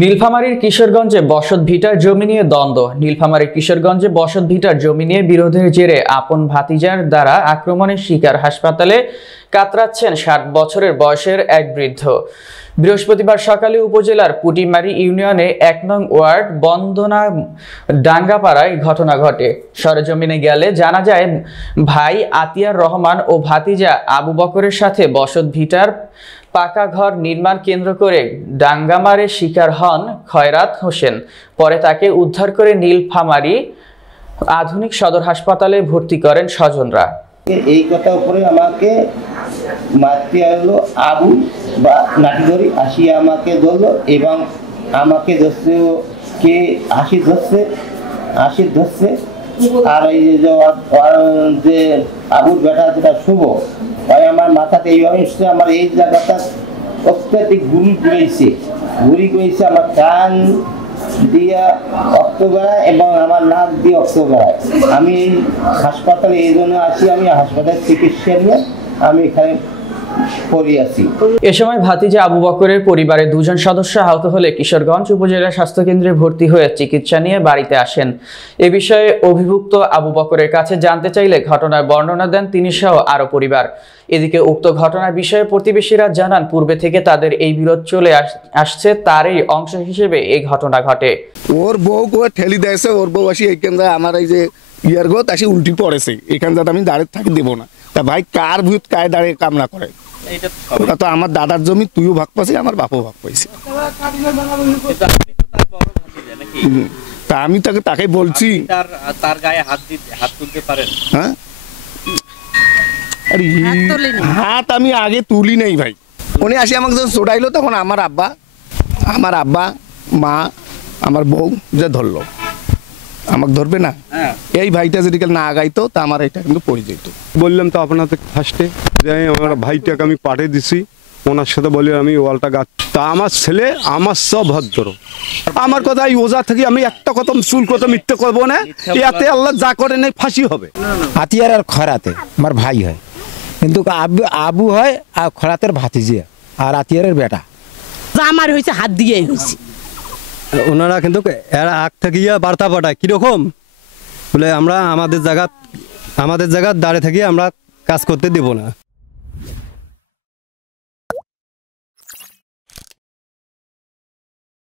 নীলফামারীর কিশোরগঞ্জে বসতভিটার জমি নিয়ে দ্বন্দ্ব। নীলফামারীর কিশোরগঞ্জে বসতভিটার জমি নিয়ে বিরোধের জেরে আপন ভাতিজার দ্বারা আক্রমণের শিকার হাসপাতালে কাতরাচ্ছেন ৬০ বছরের বয়সের এক বৃদ্ধ। বৃহস্পতিবার সকালে উপজেলার পুটিমারি ইউনিয়নে ১ নং ওয়ার্ড বন্দনা ডাঙ্গাপাড়ায় ঘটনা ঘটে। সরেজমিনে গেলে জানা যায়, ভাই আতিয়ার রহমান ও ভাতিজা আবু বকরের সাথে বসতভিটার পাকা ঘর নির্মাণ কেন্দ্র করে ডাঙ্গামারে শিকার হন খয়রাত হোসেন। পরে তাকে উদ্ধার করে নীলফামারী আধুনিক সদর হাসপাতালে ভর্তি করেন স্বজনরা। এই কথা উপরে আমাকে মারতে আসলো, আবু বা নাটি ধরি আসিয়া আমাকে ধরলো এবং আমাকে ধরছে, কে আশির ধরছে আর এই যে আবুর বেটা যেটা শুভ ভাই আমার মাথাতে এইভাবে এসছে, আমার এই জায়গাটা অত্যাধিক ঘুরি করেছে আমার কান দিয়া রক্ত বেড়ায় এবং আমার নাক দিয়ে রক্ত বেড়ায়। আমি হাসপাতালে এই জন্য আসি, আমি হাসপাতালে চিকিৎসা নিয়ে আমি এখানে পড়ে আছি। এ সময় ভাতিজা আবু বকরের পরিবারের ২ জন সদস্য আহত হলে কিশোরগঞ্জ উপজেলা স্বাস্থ্য কেন্দ্রে ভর্তি হয়ে চিকিৎসা নিয়ে বাড়িতে আসেন। এ বিষয়ে অভিযুক্ত আবু বকরের কাছে জানতে চাইলে ঘটনার বর্ণনা দেন তিনি সহ আরো পরিবার। এদিকে উক্ত ঘটনার বিষয়ে প্রতিবেশীরা জানান, পূর্বে থেকে তাদের এই বিরোধ চলে আসছে, তারই অংশ হিসেবে এই ঘটনা ঘটে। ওর বউ ঠেলি দিয়েছে, ওর বউ আসি এইখান আমার এই যে ইয়ার গোত আসি উল্টি পড়েছে, এখান থেকে আমি দাঁড়িয়ে থাকি দেবো না। তা ভাই কার ভূত কায় দাঁড়িয়ে কামনা করে? ওটা তো আমার দাদার জমি, তুইও ভাগ পাইছিস, আমার বাপও ভাগ পাইছে। তা আমি তাকে বলছি তার গায়ে হাত তুলতে পারেন? হ্যাঁ, হাত আমি আগে তুলি নাই ভাই। উনি আসি আমাকে যখন চড়াইলো তখন আমার আব্বা মা আমার বউ যে ধরলো, আমাকে ধরবে না। এই ভাইটা যদি না আগাইতো তা আমার এটা কিন্তু পড়ে যেত। বললাম তো আপনাদের ফার্স্টে যে আমার ভাইটাকে আমি পাঠিয়ে দিছি, ওনার সাথে বলি আমি ওয়ালটা গাছ। তা আমার ছেলে আমার সব ভদ্র, আমার কথা এই ওজা থেকে আমি একটা কথা চুল কথা মিথ্যে করবো না, এতে আল্লাহ যা করে নেই ফাঁসি হবে। আতিয়ার আর খরাতে আমার ভাই হয়, কিন্তু আবু হয় আর খরাতের ভাতিজি আর আতিয়ারের বেটা। আমার হয়েছে হাত দিয়ে হয়েছে। ওনারা কিন্তু এরা আগ থেকে বার্তা পাঠায় কিরকম বলে, আমরা আমাদের জায়গা দাঁড়িয়ে থেকে আমরা কাজ করতে দেব না।